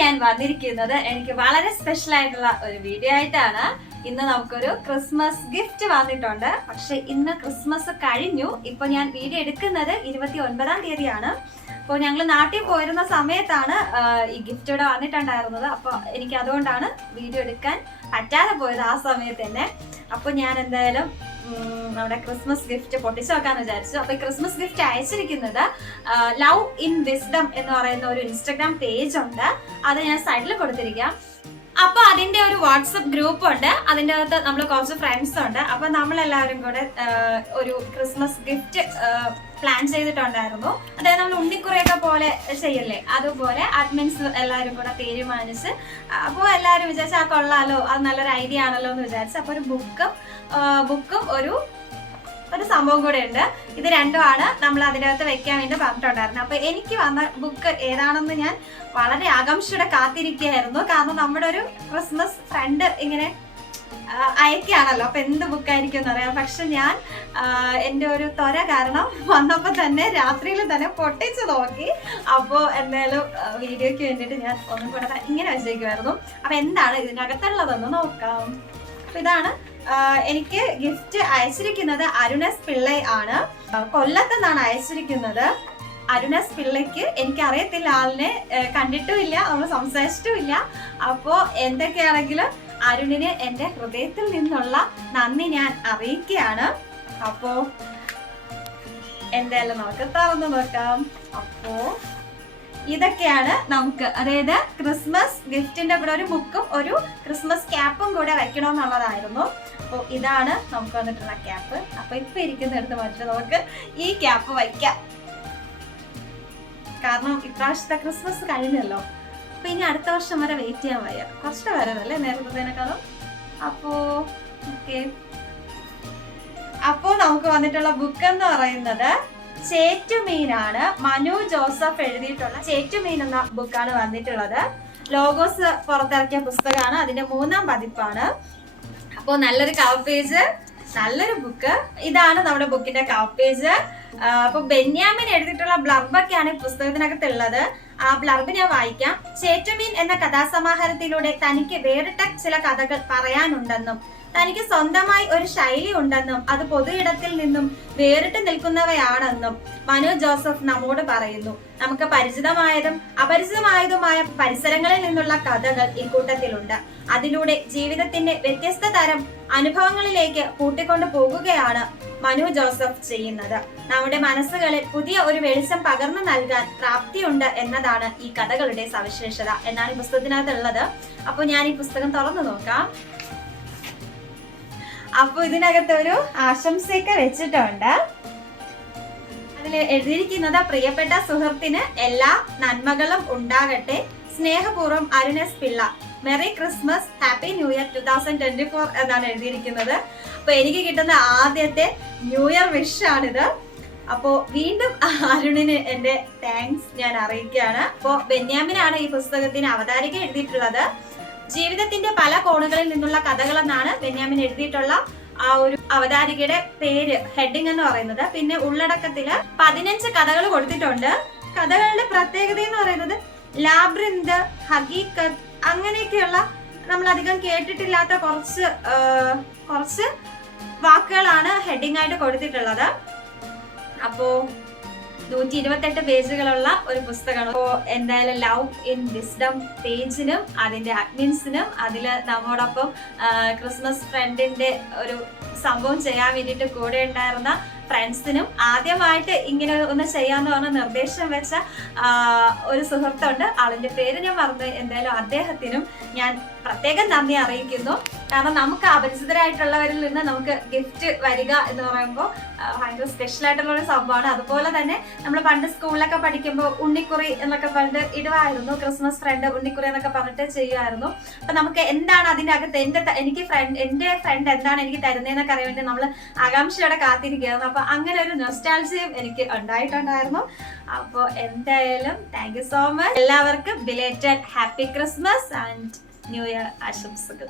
ഞാൻ വന്നിരിക്കുന്നത് എനിക്ക് വളരെ സ്പെഷ്യൽ ആയിട്ടുള്ള ഒരു വീഡിയോ ആയിട്ടാണ്. ഇന്ന് നമുക്കൊരു ക്രിസ്മസ് ഗിഫ്റ്റ് വന്നിട്ടുണ്ട്. പക്ഷെ ഇന്ന് ക്രിസ്മസ് കഴിഞ്ഞു. ഇപ്പൊ ഞാൻ വീഡിയോ എടുക്കുന്നത് 29-ാം തീയതിയാണ്. അപ്പോൾ ഞങ്ങൾ നാട്ടിൽ പോയിരുന്ന സമയത്താണ് ഈ ഗിഫ്റ്റ് ഇവിടെ വന്നിട്ടുണ്ടായിരുന്നത്. അപ്പോൾ എനിക്ക് അതുകൊണ്ടാണ് വീഡിയോ എടുക്കാൻ പറ്റാതെ പോയത് ആ സമയത്ത് തന്നെ. അപ്പോൾ ഞാൻ എന്തായാലും നമ്മുടെ ക്രിസ്മസ് ഗിഫ്റ്റ് പൊട്ടിച്ചു വെക്കാന്ന് വിചാരിച്ചു. അപ്പൊ ഈ ക്രിസ്മസ് ഗിഫ്റ്റ് അയച്ചിരിക്കുന്നത് ലവ് ഇൻ വിസ്ഡം എന്ന് പറയുന്ന ഒരു ഇൻസ്റ്റഗ്രാം പേജ് ഉണ്ട്. അത് ഞാൻ സൈഡിൽ കൊടുത്തിരിക്കാം. അപ്പൊ അതിന്റെ ഒരു വാട്സപ്പ് ഗ്രൂപ്പ് ഉണ്ട്. അതിന്റെ അകത്ത് നമ്മൾ കുറച്ച് ഫ്രണ്ട്സ് ഉണ്ട്. അപ്പൊ നമ്മളെല്ലാവരും കൂടെ ഒരു ക്രിസ്മസ് ഗിഫ്റ്റ് പ്ലാൻ ചെയ്തിട്ടുണ്ടായിരുന്നു. അതായത് നമ്മൾ ഉണ്ണിക്കുറയൊക്കെ പോലെ ചെയ്യല്ലേ, അതുപോലെ അഡ്മിൻസ് എല്ലാവരും കൂടെ തീരുമാനിച്ച് അപ്പോൾ എല്ലാവരും വിചാരിച്ചു ആ കൊള്ളാലോ, അത് നല്ലൊരു ഐഡിയ ആണല്ലോ എന്ന് വിചാരിച്ചു. അപ്പൊ ഒരു ബുക്കും ഒരു സംഭവം കൂടെ ഉണ്ട്. ഇത് രണ്ടുമാണ് നമ്മൾ അതിനകത്ത് വെക്കാൻ വേണ്ടി പറഞ്ഞിട്ടുണ്ടായിരുന്നത്. അപ്പൊ എനിക്ക് വന്ന ബുക്ക് ഏതാണെന്ന് ഞാൻ വളരെ ആകാംക്ഷയോടെ കാത്തിരിക്കുകയായിരുന്നു. കാരണം നമ്മുടെ ഒരു ക്രിസ്മസ് ഫ്രണ്ട് ഇങ്ങനെ അയക്കുകയാണല്ലോ, അപ്പൊ എന്ത് ബുക്കായിരിക്കും എന്നറിയാം. പക്ഷെ ഞാൻ എൻ്റെ ഒരു ത്വര കാരണം വന്നപ്പോ തന്നെ രാത്രിയിൽ തന്നെ പൊട്ടിച്ചു നോക്കി. അപ്പോൾ എന്തായാലും വീഡിയോയ്ക്ക് വേണ്ടിയിട്ട് ഞാൻ ഒന്നും കൂടെ ഇങ്ങനെ വെച്ചേക്കുമായിരുന്നു. അപ്പൊ എന്താണ് ഇതിനകത്തുള്ളതെന്ന് നോക്കാം. അപ്പൊ ഇതാണ് എനിക്ക് ഗിഫ്റ്റ് അയച്ചിരിക്കുന്നത് അരുണസ് പിള്ളൈ ആണ്. കൊല്ലത്ത് നിന്നാണ് അയച്ചിരിക്കുന്നത്. അരുണസ് പിള്ളയ്ക്ക് എനിക്ക് അറിയത്തില്ല, ആളിനെ കണ്ടിട്ടുമില്ല, നമ്മൾ സംസാരിച്ചിട്ടുമില്ല. അപ്പോ എന്തൊക്കെയാണെങ്കിലും അരുണിന് എൻ്റെ ഹൃദയത്തിൽ നിന്നുള്ള നന്ദി ഞാൻ അറിയിക്കുകയാണ്. അപ്പോ എന്തായാലും നമുക്ക് തുറന്നു നോക്കാം. അപ്പോ ഇതൊക്കെയാണ് നമുക്ക്, അതായത് ക്രിസ്മസ് ഗിഫ്റ്റിന്റെ കൂടെ ഒരു ബുക്കും ഒരു ക്രിസ്മസ് ക്യാപ്പും കൂടെ വെക്കണമെന്നുള്ളതായിരുന്നു. അപ്പോൾ ഇതാണ് നമുക്ക് വന്നിട്ടുള്ള ക്യാപ്പ്. അപ്പൊ ഇപ്പൊ ഇരിക്കുന്നിടത്ത് മാറ്റി നമുക്ക് ഈ ക്യാപ്പ് വയ്ക്കാം. കാരണം ഇപ്രാവശ്യത്തെ ക്രിസ്മസ് കഴിഞ്ഞല്ലോ. അപ്പൊ ഇനി അടുത്ത വർഷം വരെ വെയിറ്റ് ചെയ്യാൻ വയ്യ. കുറച്ച് വരതല്ലേ നേരത്തേക്കാളും. അപ്പോ ഓക്കെ, അപ്പോ നമുക്ക് വന്നിട്ടുള്ള ബുക്ക് എന്ന് പറയുന്നത് ചേറ്റുമീനാണ്. മനു ജോസഫ് എഴുതിയിട്ടുള്ള ചേറ്റുമീൻ എന്ന ബുക്കാണ് വന്നിട്ടുള്ളത്. ലോഗോസ് പുറത്തിറക്കിയ പുസ്തകമാണ്. അതിന്റെ 3-ാം പതിപ്പാണ്. അപ്പോ നല്ലൊരു കവർ പേജ്, നല്ലൊരു ബുക്ക്. ഇതാണ് നമ്മുടെ ബുക്കിന്റെ കവർ പേജ്. അപ്പൊ ബെന്യാമിൻ എഴുതിയിട്ടുള്ള ബ്ലർബൊക്കെയാണ് ഈ പുസ്തകത്തിനകത്തുള്ളത്. ആ ബ്ലർബ് ഞാൻ വായിക്കാം. ചേറ്റുമീൻ എന്ന കഥാസമാഹാരത്തിലൂടെ തനിക്ക് വേറിട്ട ചില കഥകൾ പറയാനുണ്ടെന്നും തനിക്ക് സ്വന്തമായി ഒരു ശൈലി ഉണ്ടെന്നും അത് പൊതു ഇടത്തിൽ നിന്നും വേറിട്ട് നിൽക്കുന്നവയാണെന്നും മനു ജോസഫ് നമ്മോട് പറയുന്നു. നമുക്ക് പരിചിതമായതും അപരിചിതമായതുമായ പരിസരങ്ങളിൽ നിന്നുള്ള കഥകൾ ഈ കൂട്ടത്തിലുണ്ട്. അതിലൂടെ ജീവിതത്തിന്റെ വ്യത്യസ്ത തരം അനുഭവങ്ങളിലേക്ക് കൂട്ടിക്കൊണ്ടു പോകുകയാണ് മനു ജോസഫ് ചെയ്യുന്നത്. നമ്മുടെ മനസ്സുകളിൽ പുതിയ ഒരു വെളിച്ചം പകർന്നു നൽകാൻ പ്രാപ്തിയുണ്ട് എന്നതാണ് ഈ കഥകളുടെ സവിശേഷത എന്നാണ് ഈ പുസ്തകത്തിനകത്തുള്ളത്. അപ്പോൾ ഞാൻ ഈ പുസ്തകം തുറന്നു നോക്കാം. അപ്പൊ ഇതിനകത്ത് ഒരു ആശംസയൊക്കെ വെച്ചിട്ടുണ്ട്. അതിൽ എഴുതിയിരിക്കുന്നത് പ്രിയപ്പെട്ട സുഹൃത്തിന് എല്ലാ നന്മകളും ഉണ്ടാകട്ടെ, സ്നേഹപൂർവ്വം Arunas Pillai, merry Christmas, happy new year 2024 എന്നാണ് എഴുതിയിരിക്കുന്നത്. അപ്പൊ എനിക്ക് കിട്ടുന്ന ആദ്യത്തെ ന്യൂ ഇയർ വിഷ് ആണിത്. അപ്പോ വീണ്ടും അരുണിന് എന്റെ താങ്ക്സ് ഞാൻ അറിയിക്കുകയാണ്. അപ്പോ ബെന്യാമിനാണ് ഈ പുസ്തകത്തിന് അവതാരിക എഴുതിയിട്ടുള്ളത്. ജീവിതത്തിന്റെ പല കോണുകളിൽ നിന്നുള്ള കഥകൾ എന്നാണ് ബെന്യാമിൻ എഴുതിയിട്ടുള്ള ആ ഒരു അവതാരികയുടെ പേര്, ഹെഡിങ് എന്ന് പറയുന്നത്. പിന്നെ ഉള്ളടക്കത്തില് 15 കഥകൾ കൊടുത്തിട്ടുണ്ട്. കഥകളുടെ പ്രത്യേകത എന്ന് പറയുന്നത് ലാബ്രിന്ത്, ഹഗീഖത്ത് അങ്ങനെയൊക്കെയുള്ള നമ്മൾ അധികം കേട്ടിട്ടില്ലാത്ത കുറച്ച് വാക്കുകളാണ് ഹെഡിങ് ആയിട്ട് കൊടുത്തിട്ടുള്ളത്. അപ്പോ 128 പേജുകളുള്ള ഒരു പുസ്തകമാണ്. അപ്പോ എന്തായാലും ലവ് ഇൻ വിസ്ഡം പേജിനും അതിന്റെ അഡ്മിൻസിനും അതില് നമ്മോടൊപ്പം ക്രിസ്മസ് ഫ്രണ്ടിന്റെ ഒരു സംഭവം ചെയ്യാൻ വേണ്ടിയിട്ട് കൂടെ ഉണ്ടായിരുന്ന ഫ്രണ്ട്സിനും ആദ്യമായിട്ട് ഇങ്ങനെ ഒന്ന് ചെയ്യാന്ന് പറഞ്ഞ നിർദ്ദേശം വെച്ച ഒരു സുഹൃത്തുണ്ട്. ആളിന്റെ പേര് ഞാൻ മറന്നു. എന്തായാലും അദ്ദേഹത്തിനും ഞാൻ പ്രത്യേകം നന്ദി അറിയിക്കുന്നു. കാരണം നമുക്ക് അപരിചിതരായിട്ടുള്ളവരിൽ നിന്ന് നമുക്ക് ഗിഫ്റ്റ് വരിക എന്ന് പറയുമ്പോൾ ഭയങ്കര സ്പെഷ്യൽ ആയിട്ടുള്ള ഒരു സംഭവമാണ്. അതുപോലെ തന്നെ നമ്മൾ പണ്ട് സ്കൂളിലൊക്കെ പഠിക്കുമ്പോൾ ഉണ്ണിക്കുറി എന്നൊക്കെ പറഞ്ഞിട്ട് ഇടുവായിരുന്നു. ക്രിസ്മസ് ഫ്രണ്ട് ഉണ്ണിക്കുറി എന്നൊക്കെ പറഞ്ഞിട്ട് ചെയ്യുമായിരുന്നു. അപ്പൊ നമുക്ക് എന്താണ് അതിന്റെ അകത്ത് എന്റെ ഫ്രണ്ട് എന്താണ് എനിക്ക് തരുന്നതെന്നൊക്കെ അറിയാൻ വേണ്ടി നമ്മൾ ആകാംക്ഷയോടെ കാത്തിരിക്കുകയായിരുന്നു. അപ്പൊ അങ്ങനെ ഒരു നൊസ്റ്റാൾജിയും എനിക്ക് ഉണ്ടായിട്ടുണ്ടായിരുന്നു. അപ്പോൾ എന്തായാലും താങ്ക് യു സോ മച്ച്. എല്ലാവർക്കും belated happy Christmas and new year ആശംസകൾ.